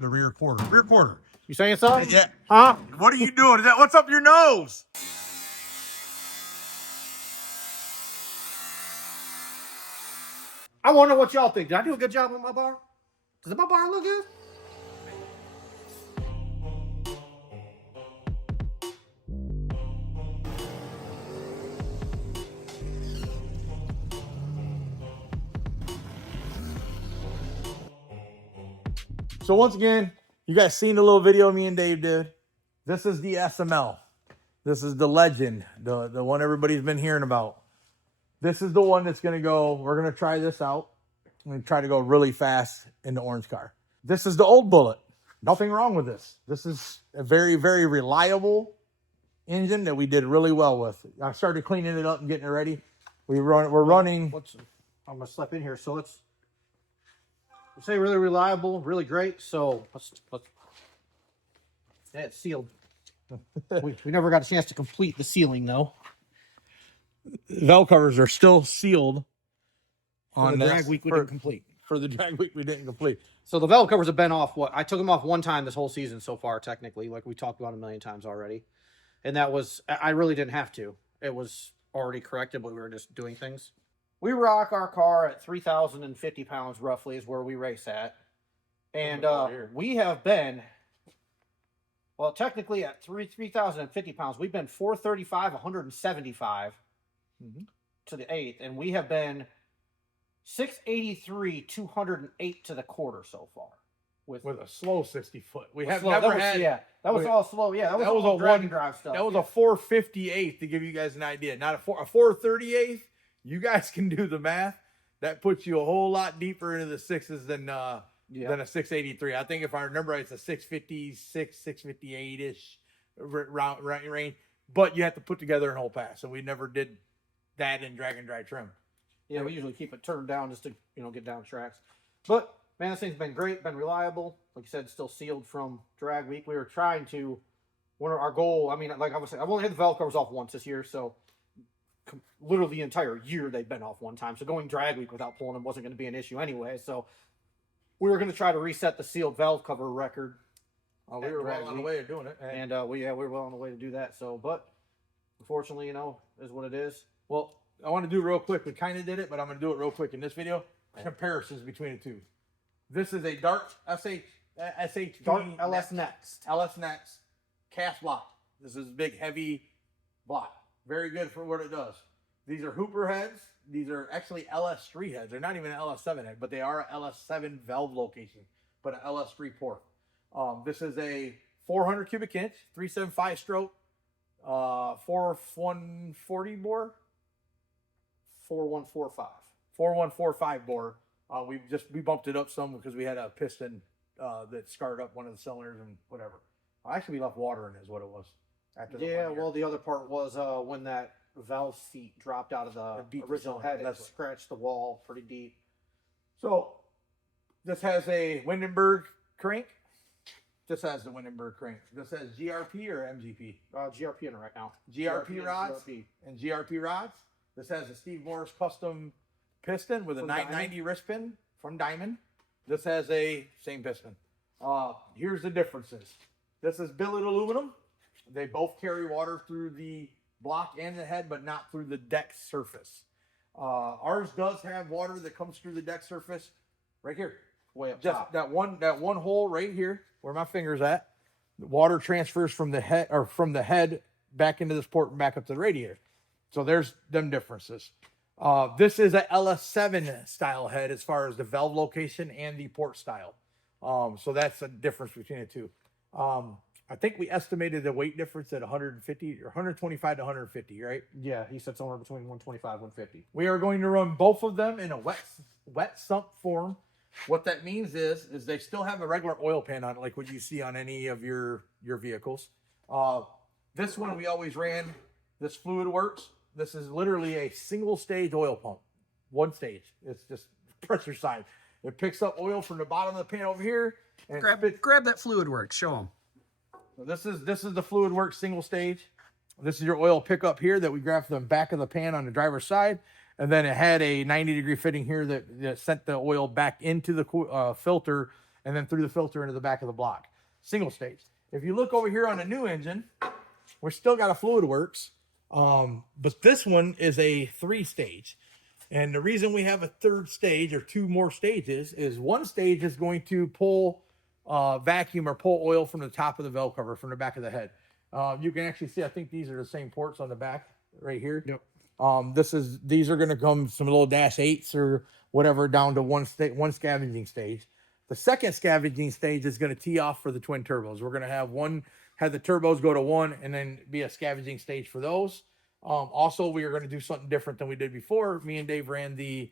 The rear quarter. Rear quarter. You saying something? Yeah. Huh? What are you doing? Is that what's up your nose? I want to know what y'all think. Did I do a good job on my bar? Does my bar look good? So once again, you guys seen the little video me and Dave did. This is the SML. This is the legend, the one everybody's been hearing about. This is the one that's going to go, we're going to try this out. I'm going to try to go really fast in the orange car. This is the old Bullet. Nothing wrong with this. This is a very, very reliable engine that we did really well with. I started cleaning it up and getting it ready. We're running. I'm going to slip in here. So let's say really reliable, really great. So let's yeah, it's sealed. we never got a chance to complete the sealing though. Valve covers are still sealed On the drag week we didn't complete. For the drag week we didn't complete. So the valve covers have been off. I took them off one time this whole season so far, technically, like we talked about a million times already. And that was, I really didn't have to. It was already corrected, but we were just doing things. We rock our car at 3,050 pounds roughly is where we race at. And we have been, well, technically at 3,050 pounds, we've been 435, 175 to the 8th. And we have been 683, 208 to the quarter so far. With a slow 60 foot. We have slow. never That was, had. Yeah, that was all slow. Yeah, that was a drag and drive stuff. That was a 458 to give you guys an idea. Not a 438. You guys can do the math. That puts you a whole lot deeper into the sixes than a 683. I think if I remember right, it's a 656, 658 ish range. But you have to put together an whole pass, and we never did that in drag and drive trim. Yeah, we usually keep it turned down just to get down tracks. But man, this thing's been great, been reliable. Like you said, still sealed from drag week. We were trying to, our goal. I mean, like I was saying, I've only had the valve covers off once this year, so literally the entire year they've been off one time. So going drag week without pulling them wasn't going to be an issue anyway. So we were going to try to reset the sealed valve cover record. We were well on the way of doing it, and we were well on the way to do that. So, but unfortunately, is what it is. Well, I want to do it real quick. We kind of did it, but I'm going to do it real quick in this video. Comparisons between the two. This is a Dart SHP Dart LS Next cast block. This is big, heavy block. Very good for what it does. These are Hooper heads. These are actually LS3 heads. They're not even an LS7 head, but they are a LS7 valve location, but an LS3 port. This is a 400 cubic inch, 375 stroke, 4140 bore. 4145. 4145 bore. We bumped it up some because we had a piston that scarred up one of the cylinders and whatever. Actually, we left water in it is what it was. Well, the other part was when that valve seat dropped out of the original head, it scratched the wall pretty deep. So this has a Windenburg crank. This has the Windenburg crank. This has GRP or MGP? GRP in it right now. GRP rods and GRP rods. This has a Steve Morris custom piston with a 990 wrist pin from Diamond. This has a same piston. Here's the differences. This is billet aluminum. They both carry water through the block and the head, but not through the deck surface. Ours does have water that comes through the deck surface right here. Way up Just top. that one hole right here where my finger's at. The water transfers from the head back into this port and back up to the radiator. So there's them differences. This is a LS7 style head as far as the valve location and the port style. So that's a difference between the two. I think we estimated the weight difference at 150 or 125 to 150, right? Yeah, he said somewhere between 125 and 150. We are going to run both of them in a wet sump form. What that means is they still have a regular oil pan on it, like what you see on any of your vehicles. This one we always ran this Fluid Works. This is literally a single stage oil pump. One stage. It's just pressure side. It picks up oil from the bottom of the pan over here. And grab that Fluid Works. Show them. So this is the Fluid Works single stage. This is your oil pickup here that we grabbed from the back of the pan on the driver's side. And then it had a 90-degree fitting here that sent the oil back into the filter and then through the filter into the back of the block. Single stage. If you look over here on the new engine, we're still got a fluid works, but this one is a 3-stage. And the reason we have a 3rd stage or 2 more stages is one stage is going to pull vacuum or pull oil from the top of the valve cover, from the back of the head. You can actually see, I think these are the same ports on the back right here. Yep. These are going to come some little -8s or whatever down to one scavenging stage. The second scavenging stage is going to tee off for the twin turbos. We're going to have the turbos go to 1 and then be a scavenging stage for those. Also, we are going to do something different than we did before. Me and Dave ran the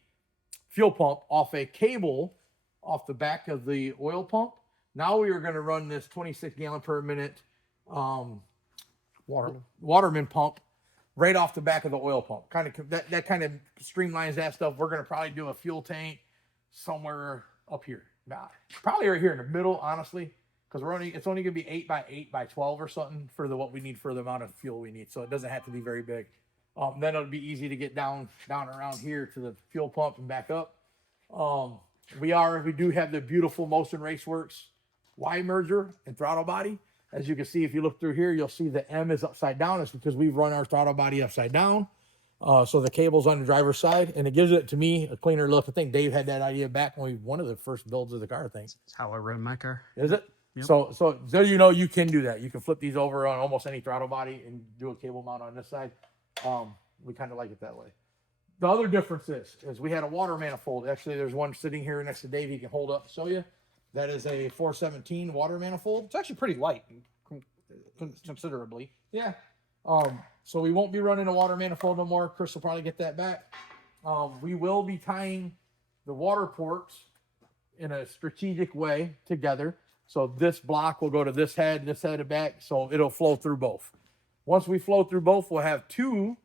fuel pump off a cable off the back of the oil pump. Now we are going to run this 26 gallon per minute Waterman pump right off the back of the oil pump. That kind of streamlines that stuff. We're going to probably do a fuel tank somewhere up here. Probably right here in the middle, honestly, because it's only going to be 8 by 8 by 12 or something for what we need for the amount of fuel we need. So it doesn't have to be very big. Then it'll be easy to get down around here to the fuel pump and back up. We do have the beautiful Motion Raceworks Y merger and throttle body. As you can see, if you look through here, you'll see the M is upside down. It's because we've run our throttle body upside down. So the cable's on the driver's side, and it gives it, to me, a cleaner look. I think Dave had that idea back when one of the first builds of the car, I think. That's how I run my car. Is it? Yep. So you know you can do that. You can flip these over on almost any throttle body and do a cable mount on this side. We kind of like it that way. The other difference is we had a water manifold. Actually, there's one sitting here next to Dave. He can hold up and show you. That is a 417 water manifold. It's actually pretty light, considerably. Yeah. So we won't be running a water manifold no more. Chris will probably get that back. We will be tying the water ports in a strategic way together. So this block will go to this head and back. So it'll flow through both. Once we flow through both, we'll have 2.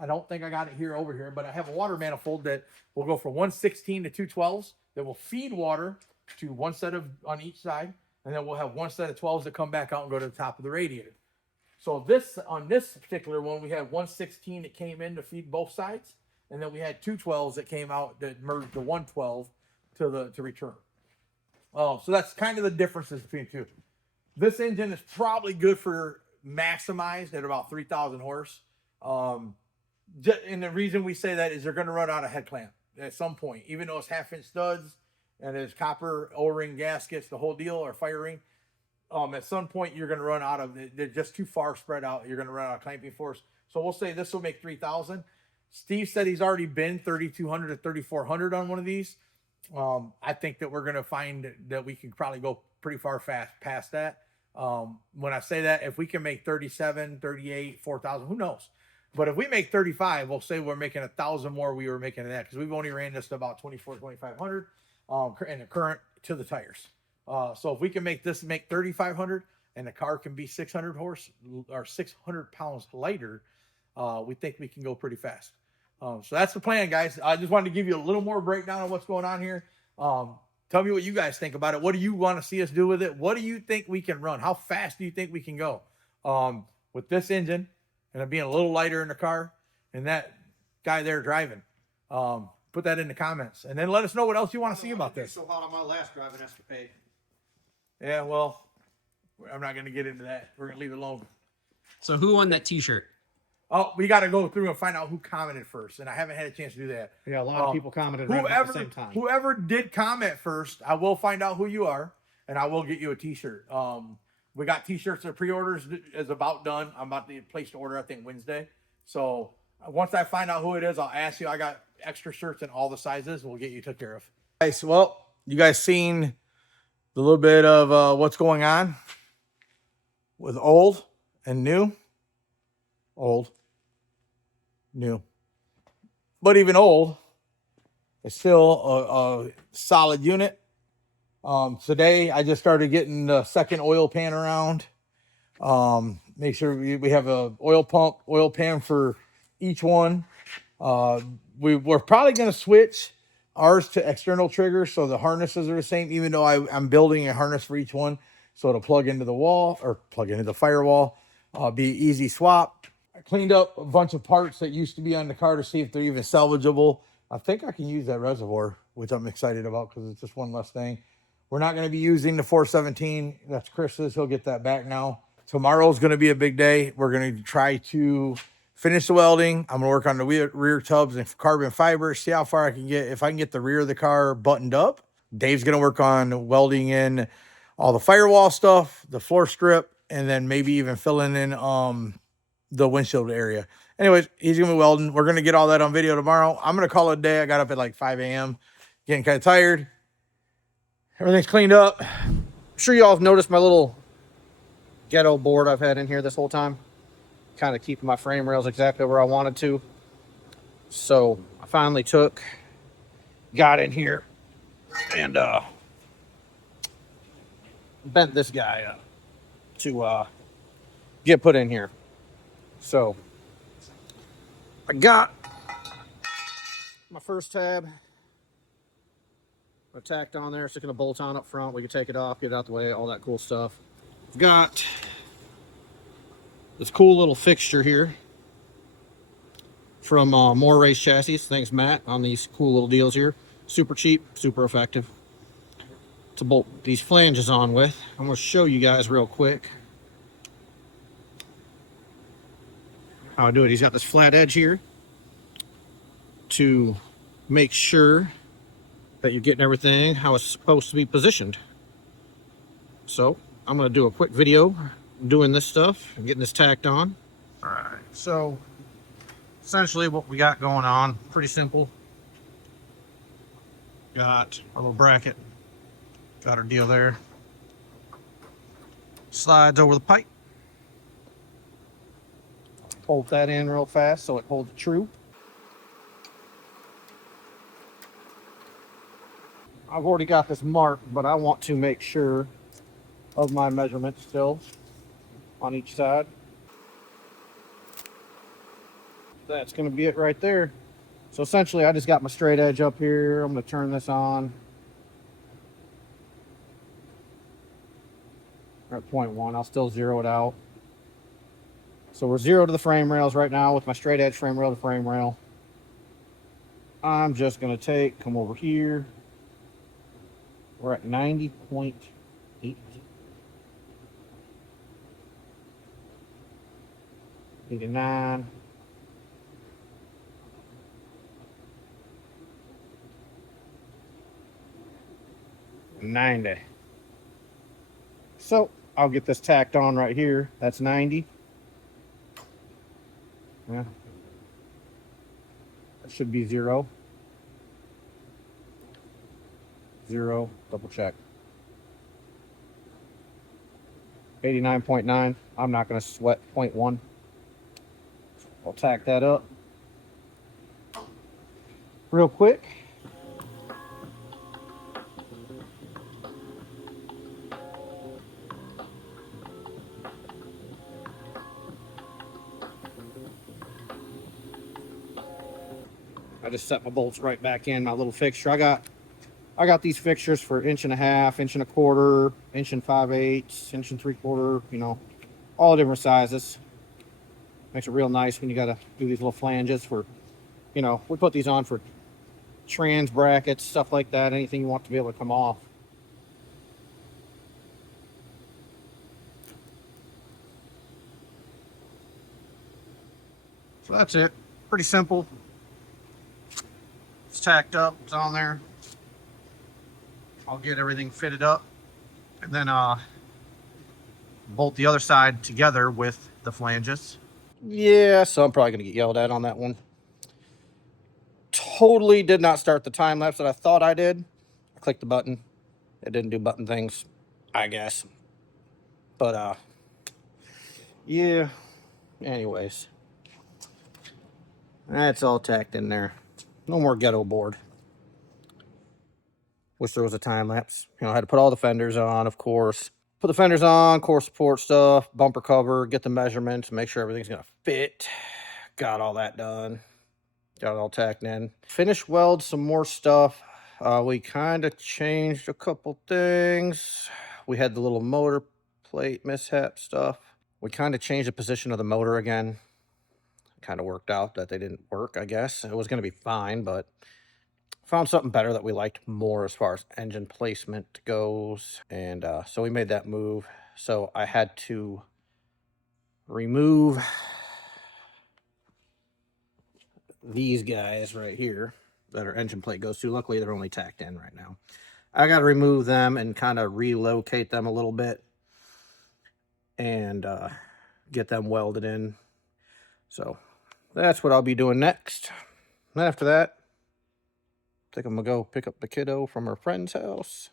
I don't think I got it over here, but I have a water manifold that will go from 116 to 212s that will feed water to one set on each side. And then we'll have one set of 12s that come back out and go to the top of the radiator. So on this particular one, we had 116 that came in to feed both sides. And then we had 2 12s that came out that merged the 112 to return. So that's kind of the differences between the two. This engine is probably good for maximized at about 3,000 horse. And the reason we say that is they're going to run out of head clamp at some point, even though it's 1/2-inch studs and it's copper O-ring gaskets, the whole deal, or fire ring. At some point, you're going to run out of it. They're just too far spread out. You're going to run out of clamping force. So we'll say this will make 3,000. Steve said he's already been 3,200 to 3,400 on one of these. I think that we're going to find that we can probably go pretty far past that. When I say that, if we can make 37, 38, 4,000, who knows? But if we make 35, we'll say we're making 1,000 more we were making that, because we've only ran this to about 2,500 in the current to the tires. So if we can make 3,500 and the car can be 600 horse or 600 pounds lighter, we think we can go pretty fast. So that's the plan, guys. I just wanted to give you a little more breakdown of what's going on here. Tell me what you guys think about it. What do you want to see us do with it? What do you think we can run? How fast do you think we can go with this engine and it being a little lighter in the car and that guy there driving? Put that in the comments, and then let us know what else you want to see about this. So hot on my last driving escapade. Yeah, well, I'm not going to get into that. We're going to leave it alone. So who won that T-shirt? Oh, we got to go through and find out who commented first, and I haven't had a chance to do that. Yeah, a lot of people commented right at the same time. Whoever did comment first, I will find out who you are, and I will get you a T-shirt. We got T-shirts. The pre-orders is about done. I'm about to place the order, I think, Wednesday. So once I find out who it is, I'll ask you. I got extra shirts in all the sizes. We'll get you took care of. Guys, well, you guys seen the little bit of what's going on with old and new. Old, new. But even old, it's still a solid unit. Today, I just started getting the second oil pan around. Make sure we have a oil pan for each one. We're probably going to switch ours to external triggers, so the harnesses are the same, even though I'm building a harness for each one, so it'll plug into the wall or plug into the firewall. Be easy swap. I cleaned up a bunch of parts that used to be on the car to see if they're even salvageable. I think I can use that reservoir, which I'm excited about because it's just one less thing. We're not going to be using the 417. That's Chris's. He'll get that back now. Tomorrow's going to be a big day. We're going to try to finish the welding. I'm going to work on the rear tubs and carbon fiber, see how far I can get. If I can get the rear of the car buttoned up, Dave's going to work on welding in all the firewall stuff, the floor strip, and then maybe even filling in the windshield area. Anyways, he's going to be welding. We're going to get all that on video tomorrow. I'm going to call it a day. I got up at like 5 a.m. Getting kind of tired. Everything's cleaned up. I'm sure you all have noticed my little ghetto board I've had in here this whole time. Kind of keeping my frame rails exactly where I wanted to. So I finally got in here and bent this guy up to get put in here. So I got my first tab. I tacked on there, sticking a bolt on up front. We can take it off, get it out the way, all that cool stuff. I've got this cool little fixture here from More Race Chassis. Thanks, Matt, on these cool little deals here. Super cheap, super effective to bolt these flanges on with. I'm going to show you guys real quick how I do it. He's got this flat edge here to make sure that you're getting everything how it's supposed to be positioned. So I'm going to do a quick video doing this stuff and getting this tacked on. All right, so essentially what we got going on, pretty simple. Got our little bracket, got our deal there. Slides over the pipe. Bolt that in real fast so it holds it true. I've already got this marked, but I want to make sure of my measurement still on each side. That's going to be it right there. So essentially I just got my straight edge up here. I'm going to turn this on. We're at 0.1. I'll still zero it out. So we're zero to the frame rails right now with my straight edge frame rail to frame rail. I'm just going to come over here. We're at 90.8. 89. 90. So I'll get this tacked on right here. That's 90. Yeah. That should be 0. 0. Double check. 89.9. I'm not going to sweat 0.1. I'll tack that up real quick. I just set my bolts right back in my little fixture. I got these fixtures for 1.5 inches, 1.25 inches, 1 5/8, 1 3/4, you know, all different sizes. Makes it real nice when you got to do these little flanges for, you know, we put these on for trans brackets, stuff like that, anything you want to be able to come off. So that's it. Pretty simple. It's tacked up, it's on there. I'll get everything fitted up and then bolt the other side together with the flanges. Yeah, so I'm probably gonna get yelled at on that one. Totally did not start the time lapse that I thought I did. I clicked the button. It didn't do button things, I guess. But yeah. Anyways, that's all tacked in there. No more ghetto board. Wish there was a time lapse. You know, I had to put all the fenders on, of course. Put the fenders on, core support stuff, bumper cover, get the measurements, make sure everything's gonna fit. Got all that done. Got it all tacked in. Finish weld some more stuff. We kind of changed a couple things. We had the little motor plate mishap stuff. We kind of changed the position of the motor again. Kind of worked out that they didn't work, I guess. It was going to be fine, but found something better that we liked more as far as engine placement goes. And so we made that move. So I had to remove these guys right here that our engine plate goes to. Luckily, they're only tacked in right now. I got to remove them and kind of relocate them a little bit and get them welded in. So that's what I'll be doing next. And after that, I think I'm going to go pick up the kiddo from her friend's house,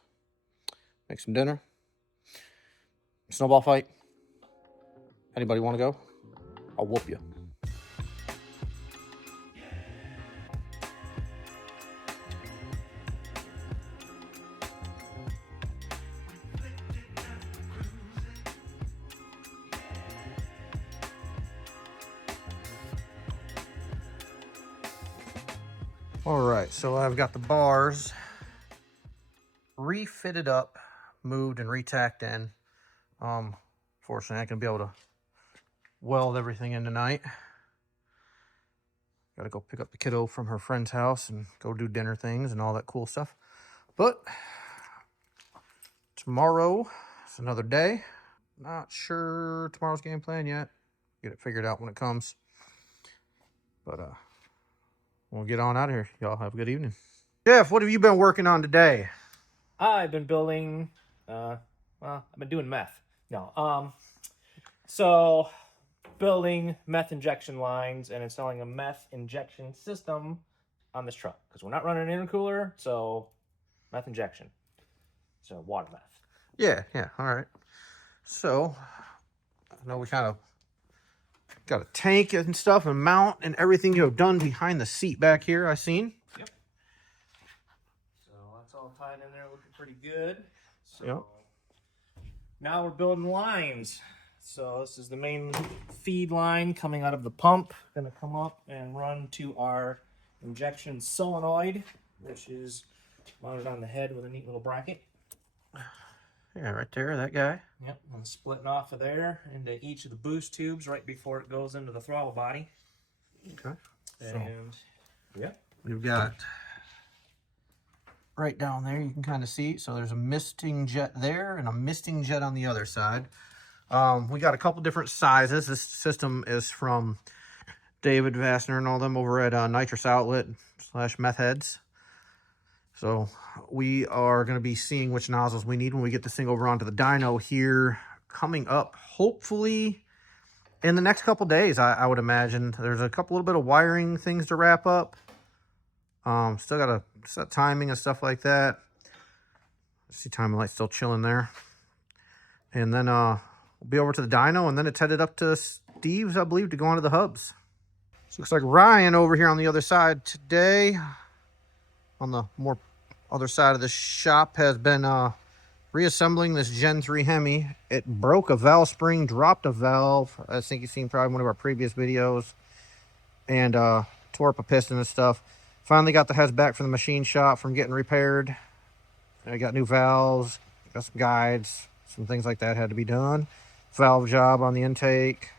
make some dinner, snowball fight. Anybody want to go? I'll whoop you. All right, so I've got the bars refitted up, moved and retacked in. Fortunately, I can be able to weld everything in tonight. Got to go pick up the kiddo from her friend's house and go do dinner things and all that cool stuff. But tomorrow is another day. Not sure tomorrow's game plan yet. Get it figured out when it comes. But we'll get on out of here. Y'all have a good evening. Jeff, what have you been working on today? I've been building, well, I've been doing meth. No, so building meth injection lines and installing a meth injection system on this truck because we're not running an intercooler, so meth injection. So water meth. Yeah, all right. So, I know we kind of got a tank and stuff and mount and everything you have done behind the seat back here, I seen. Yep. So that's all tied in there, looking pretty good. So yep. Now we're building lines. So this is the main feed line coming out of the pump. Gonna come up and run to our injection solenoid, which is mounted on the head with a neat little bracket. Yeah, right there, that guy. Yep, and splitting off of there into each of the boost tubes right before it goes into the throttle body. Okay. And yeah, We've got right down there, you can kind of see. So there's a misting jet there and a misting jet on the other side. We got a couple different sizes. This system is from David Vassner and all them over at Nitrous Outlet / Meth Heads. So we are going to be seeing which nozzles we need when we get this thing over onto the dyno here coming up, hopefully in the next couple days, I would imagine. There's a couple little bit of wiring things to wrap up. Still got to set timing and stuff like that. I see timing light still chilling there. And then we'll be over to the dyno, and then it's headed up to Steve's, I believe, to go onto the hubs. So looks like Ryan over here on the other side today, on the more other side of the shop, has been reassembling this Gen 3 Hemi. It broke a valve spring, dropped a valve. I think you've seen probably one of our previous videos. And tore up a piston and stuff. Finally got the heads back from the machine shop from getting repaired. I got new valves, got some guides, some things like that had to be done. Valve job on the intake.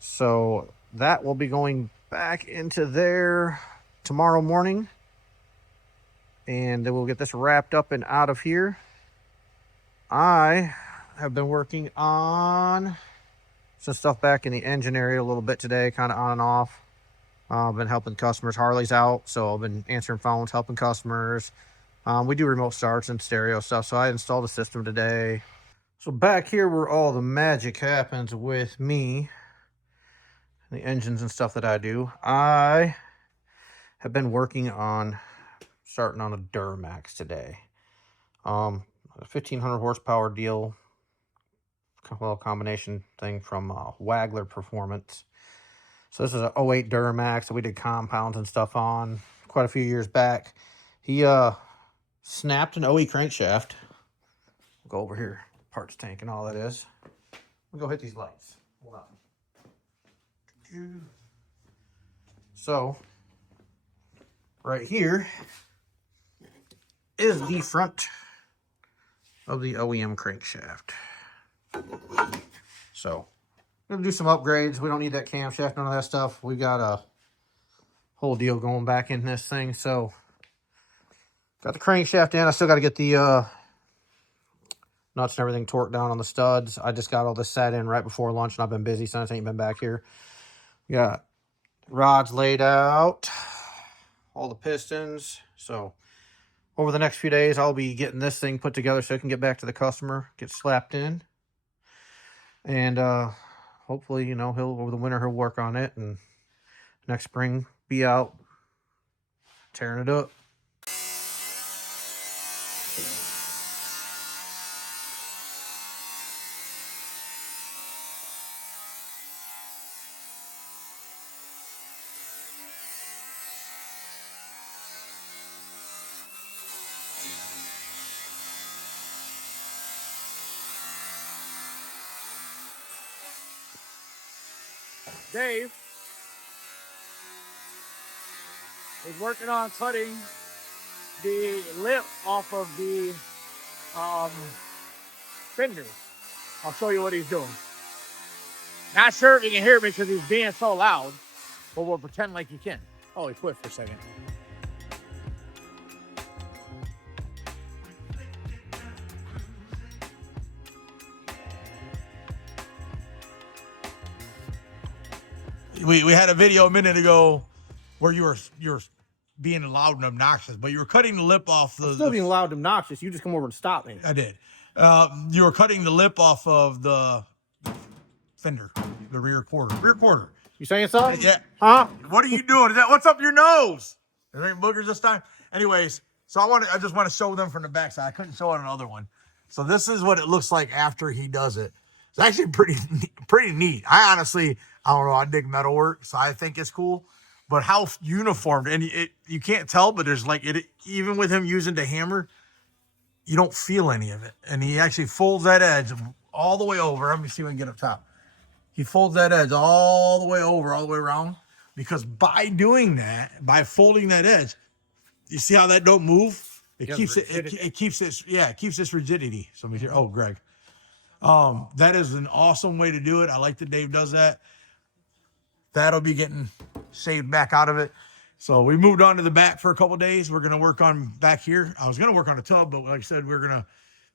So that will be going back into there tomorrow morning. And then we'll get this wrapped up and out of here. I have been working on some stuff back in the engine area a little bit today, kind of on and off. I've been helping customers. Harley's out, so I've been answering phones, helping customers. We do remote starts and stereo stuff, so I installed a system today. So back here where all the magic happens with me, the engines and stuff that I do, I have been working on starting on a Duramax today. A 1500 horsepower deal, well, combination thing from Wagler Performance. So this is an 08 Duramax that we did compounds and stuff on quite a few years back. He snapped an OE crankshaft. Go over here, parts tank and all that is. We'll go hit these lights. Hold on. So, right here is the front of the OEM crankshaft. So, I'm going to do some upgrades. We don't need that camshaft, none of that stuff. We got a whole deal going back in this thing. So, Got the crankshaft in. I still got to get the nuts and everything torqued down on the studs. I just got all this set in right before lunch, and I've been busy since I ain't been back here. We got rods laid out, all the pistons. So over the next few days, I'll be getting this thing put together so it can get back to the customer, get slapped in. And hopefully, you know, over the winter, he'll work on it, and next spring be out tearing it up. Dave is working on cutting the lip off of the fender. I'll show you what he's doing. Not sure if you can hear me because he's being so loud, but we'll pretend like you can. Oh, he quit for a second. We had a video a minute ago where you were being loud and obnoxious, but you were cutting the lip off the. I'm still being loud and obnoxious. You just come over and stop me. I did. You were cutting the lip off of the fender, the rear quarter. Rear quarter. You saying something? Yeah. Huh? What are you doing? Is that what's up your nose? There ain't boogers this time. Anyways, so I just want to show them from the backside. I couldn't show it on another one. So this is what it looks like after he does it. It's actually pretty neat. I honestly, I don't know. I dig metalwork, so I think it's cool. But how uniformed, and you can't tell, but there's like it. Even with him using the hammer, you don't feel any of it. And he actually folds that edge all the way over. Let me see if I can get up top. He folds that edge all the way over, all the way around, because by doing that, by folding that edge, you see how that don't move? It keeps this rigidity. Somebody's here. Oh, Greg. That is an awesome way to do it. I like that Dave does that. That'll be getting shaved back out of it. So we moved on to the back for a couple of days. We're going to work on back here. I was going to work on a tub, but like I said, we're going to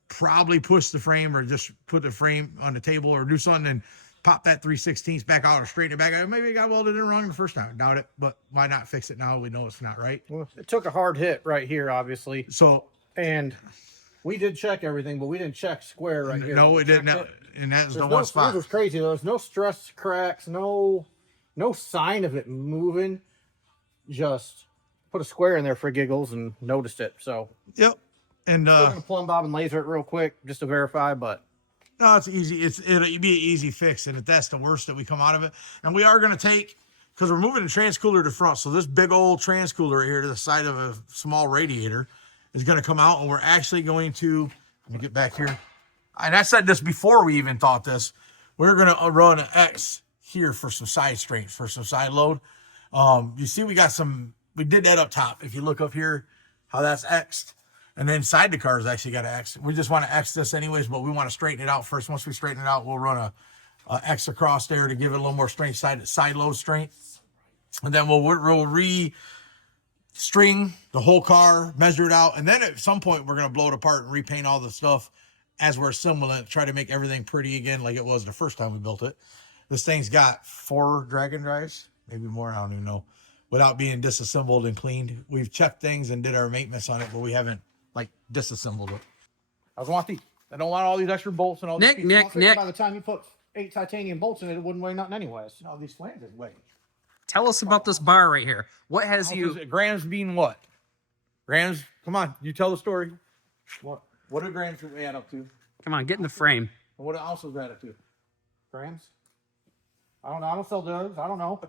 probably push the frame or just put the frame on the table or do something and pop that 3/16 back out or straighten it back out. Maybe it got welded in wrong the first time. Doubt it, but why not fix it now? We know it's not right. Well, it took a hard hit right here, obviously. So, and we did check everything, but we didnn't check square right here. No, it didn't. And that's the one spot. It was crazy. There was no stress cracks, no sign of it moving. Just put a square in there for giggles and noticed it. So, yep. And we're gonna plumb bob and laser it real quick just to verify, but no, it's easy. It'll be an easy fix, and if that's the worst that we come out of it, and we are going to take, because we're moving the transcooler to front, so this big old transcooler right here to the side of a small radiator is going to come out, and we're actually going to, let me get back here, and I said this before we even thought this, we're going to run an X here for some side strength, for some side load. You see we did that up top. If you look up here, how that's X'd. And then side the car's actually got an X. We just want to X this anyways, but we want to straighten it out first. Once we straighten it out, we'll run a X across there to give it a little more strength, side load strength. And then we'll re-string the whole car, measure it out. And then at some point, we're going to blow it apart and repaint all the stuff as we're assembling it, try to make everything pretty again like it was the first time we built it. This thing's got 4 dragon drives, maybe more, I don't even know, without being disassembled and cleaned. We've checked things and did our maintenance on it, but we haven't disassembled it. I don't want all these extra bolts and all these Nick. By the time you put 8 titanium bolts in it, it wouldn't weigh nothing anyways. No, these flanges weigh. Tell us about this bar right here. What has you... Grams being what? Grams? Come on, you tell the story. What do grams add up to? Come on, get in the frame. What ounces add up to? Grams? I don't know. I don't sell drugs. I don't know.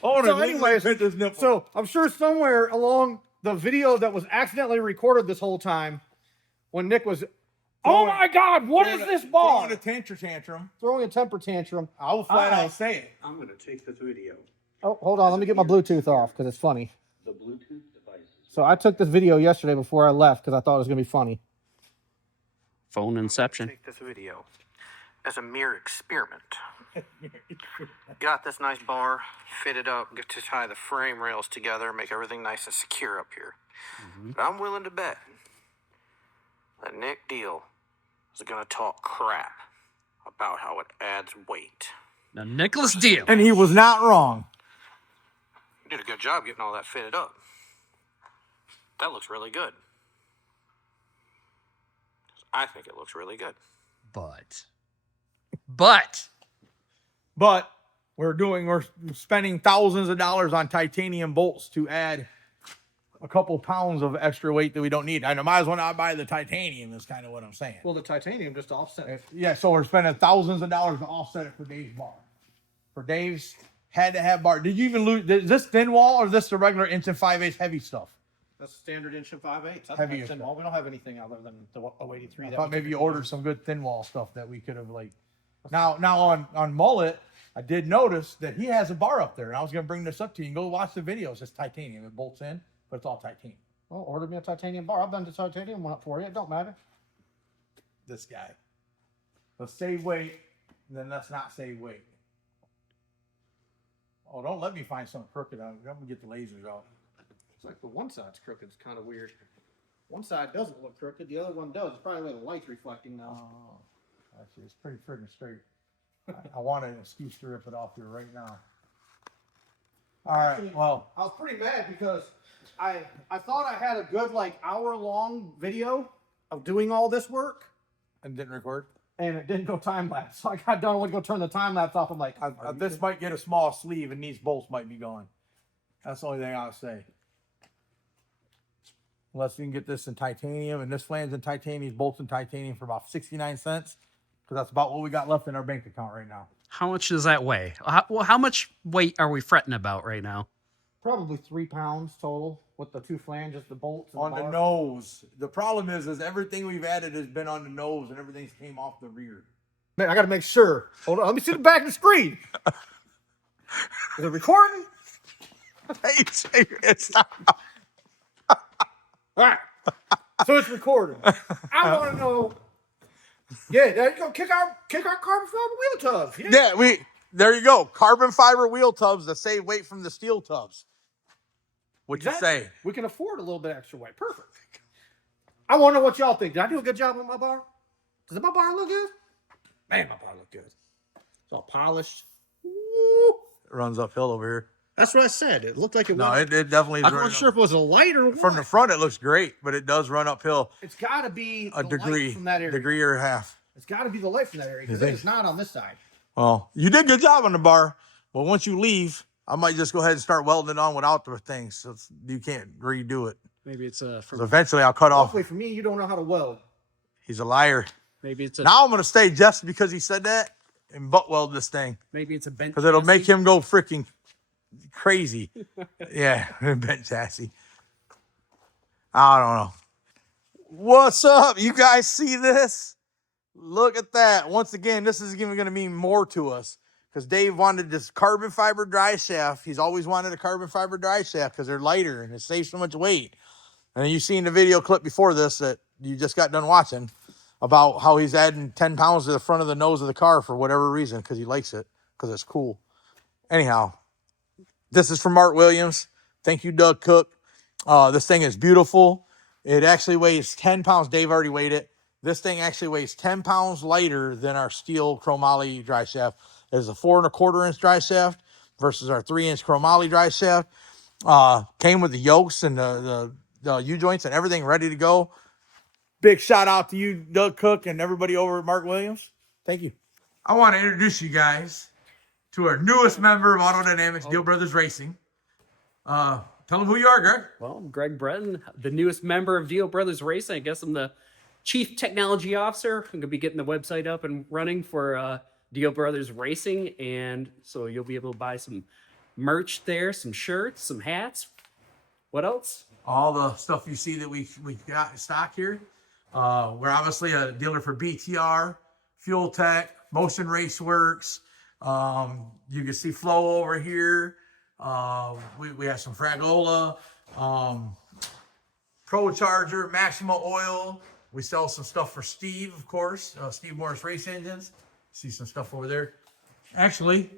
So anyways, so I'm sure somewhere along the video that was accidentally recorded this whole time, when Nick was, oh my God, what is this bar? Throwing a tantrum. Throwing a temper tantrum. I will flat out say it. I'm going to take this video. Oh, hold on. Let me get my Bluetooth off because it's funny. The Bluetooth devices. So I took this video yesterday before I left because I thought it was going to be funny. Phone inception. Take this video. as a mere experiment. Got this nice bar fitted up, get to tie the frame rails together, make everything nice and secure up here. But I'm willing to bet that Nick Deal is going to talk crap about how it adds weight. Now, Nicholas Deal. And he was not wrong. You did a good job getting all that fitted up. That looks really good. I think it looks really good. But But we're spending thousands of dollars on titanium bolts to add a couple pounds of extra weight that we don't need. I might as well not buy the titanium is kind of what I'm saying. Well, the titanium just offset it. Yeah, so we're spending thousands of dollars to offset it for Dave's bar. For Dave's had to have bar. Did you even lose? Is this thin wall or is this the regular inch and 5/8 heavy stuff? That's standard inch and 5/8. That's Heavier thin stuff. wall. We don't have anything other than the 083. I thought maybe you ordered some good thin wall stuff that we could have like. Now on Mullet, I did notice that he has a bar up there, and I was gonna bring this up to you. And go watch the videos. It's titanium. It bolts in, but it's all titanium. Well, order me a titanium bar. I've done the titanium one up for you. It don't matter. This guy. Let's save weight, and then let's not save weight. Oh, don't let me find something crooked. I'm gonna get the lasers out. It's like the one side's crooked. It's kind of weird. One side doesn't look crooked. The other one does. It's probably where the light's reflecting now. Oh, actually, it's pretty friggin' straight. I want an excuse to rip it off here right now. All right, well, I was pretty mad because I thought I had a good like hour-long video of doing all this work, and didn't record. and it didn't go time lapse. So I got done. I went to go turn the time lapse off. I'm like, This might get a small sleeve, and these bolts might be gone. That's the only thing I'll say. Unless we can get this in titanium, and this flange in titanium, these bolts in titanium for about 69 cents, because that's about what we got left in our bank account right now. how much does that weigh? How much weight are we fretting about right now? probably 3 pounds total with the two flanges, the bolts, and On the bar. nose. The problem is everything we've added has been on the nose, and everything's came off the rear. Man, I got to make sure. Hold on, let me see the back of the screen. Is it recording? All right. So it's recording. I want to know. Yeah, there you go. Kick our carbon fiber wheel tubs. Yeah. There you go. Carbon fiber wheel tubs to save weight from the steel tubs. What'd you Exactly. say? We can afford a little bit extra weight. Perfect. I want to know what y'all think. Did I do a good job on my bar? Does my bar look good? Man, my bar look good. It's all polished. Woo. It runs uphill over here. That's what I said. It looked like it No, went. it definitely is. I wasn't sure if it was a light or what. From the front, it looks great, but it does run uphill It's got to be a the degree, light from that area. degree or a half. It's got to be the light from that area because You think? it's not on this side. Well, you did a good job on the bar, but once you leave, I might just go ahead and start welding it on without the things, so you can't redo it. Maybe it's a So eventually, I'll cut off. Hopefully, for me, you don't know how to weld. He's a liar. maybe it's a Now I'm gonna stay just because he said that and butt weld this thing maybe it's a bench because it'll chassis. make him go freaking crazy. Yeah, bench chassis. I don't know. What's up? You guys see this? Look at that. Once again, this is even going to mean more to us because Dave wanted this carbon fiber dry shaft. He's always wanted a carbon fiber dry shaft because they're lighter and it saves so much weight. And you've seen the video clip before this that you just got done watching about how he's adding 10 pounds to the front of the nose of the car for whatever reason because he likes it, because it's cool. Anyhow, this is from Mark Williams. Thank you, Doug Cook. This thing is beautiful. It actually weighs 10 pounds. Dave already weighed it. This thing actually weighs 10 pounds lighter than our steel chromoly dry shaft. It is a 4 1/4 inch dry shaft versus our 3 inch chromoly dry shaft. Came with the yokes and the U-joints and everything ready to go. Big shout out to you, Doug Cook, and everybody over at Mark Williams. Thank you. I want to introduce you guys to our newest member of Auto Dynamics, Deal Brothers Racing. Tell them who you are, Greg. Well, I'm Greg Breton, the newest member of Deal Brothers Racing. I guess I'm the Chief Technology Officer. I'm going to be getting the website up and running for Deal Brothers Racing. And so you'll be able to buy some merch there, some shirts, some hats. What else? All the stuff you see that we got in stock here. We're obviously a dealer for BTR, Fuel Tech, Motion Race Works. You can see Flow over here. We have some Fragola, Pro Charger, Maxima Oil. We sell some stuff for Steve, of course, Steve Morris Race Engines. See some stuff over there. Actually,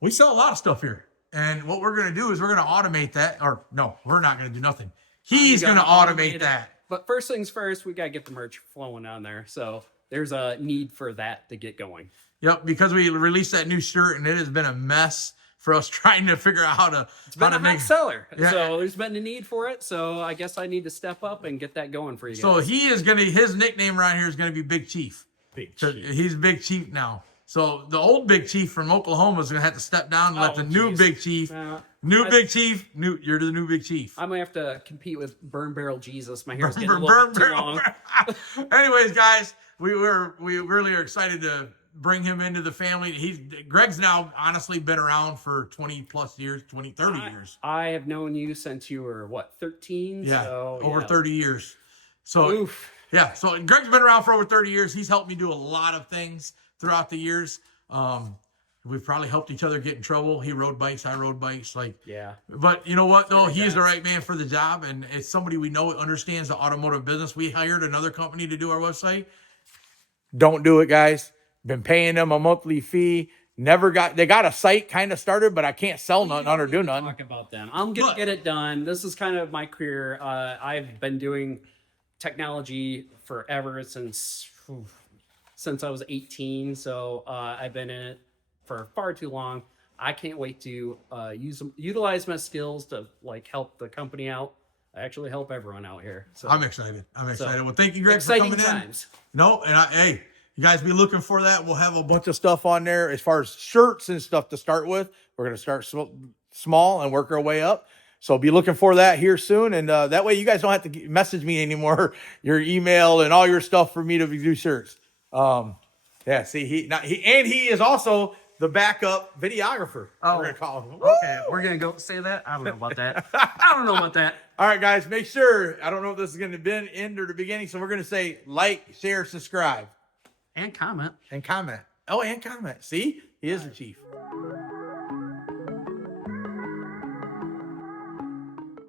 we sell a lot of stuff here. And what we're going to do is we're going to automate that. Or no, we're not going to do nothing. He's going to automate that. But first things first, we got to get the merch flowing on there. So there's a need for that to get going. Yep, because we released that new shirt and it has been a mess for us trying to figure out how to Hot seller. Yeah. So there's been a need for it. So I guess I need to step up and get that going for you guys. So he is going to, his nickname around here is going to be Big Chief. Big So Chief. he's Big Chief now. So the old Big Chief from Oklahoma is going to have to step down and let the new geez. Big Chief, you're the new Big Chief. I'm going to have to compete with Burn Barrel Jesus. My hair's getting Burn a little bit too barrel. long. Anyways, guys, we really are excited to bring him into the family. Greg's now honestly been around for 20 plus years, 30 years. I have known you since you were, 13? Yeah, So, over 30 years. So, Oof. yeah, so Greg's been around for over 30 years. He's helped me do a lot of things throughout the years. We've probably helped each other get in trouble. He rode bikes, I rode bikes. Yeah. But you know what, though? He is the right man for the job, and it's somebody we know understands the automotive business. We hired another company to do our website. Don't do it, guys. Been paying them a monthly fee. They got a site kind of started, but I can't sell nothing or do nothing. Talk about them. I'm going to get it done. This is kind of my career. I've been doing technology forever since I was 18. So I've been in it for far too long. I can't wait to utilize my skills to help the company out. I actually help everyone out here. So I'm excited. Well, thank you, Greg, for exciting coming times. in. No, and hey, you guys be looking for that. We'll have a bunch of stuff on there as far as shirts and stuff to start with. We're going to start small and work our way up. So be looking for that here soon. And that way you guys don't have to message me anymore, your email and all your stuff for me to do shirts. Yeah, see, he is also the backup videographer. Oh, we're going to call him. Okay, we're going to go say that. I don't know about that. I don't know about that. All right, guys, make sure, I don't know if this is going to be end or the beginning, so we're going to say like, share, subscribe. And comment. And comment. Oh, and comment. See? He is the chief.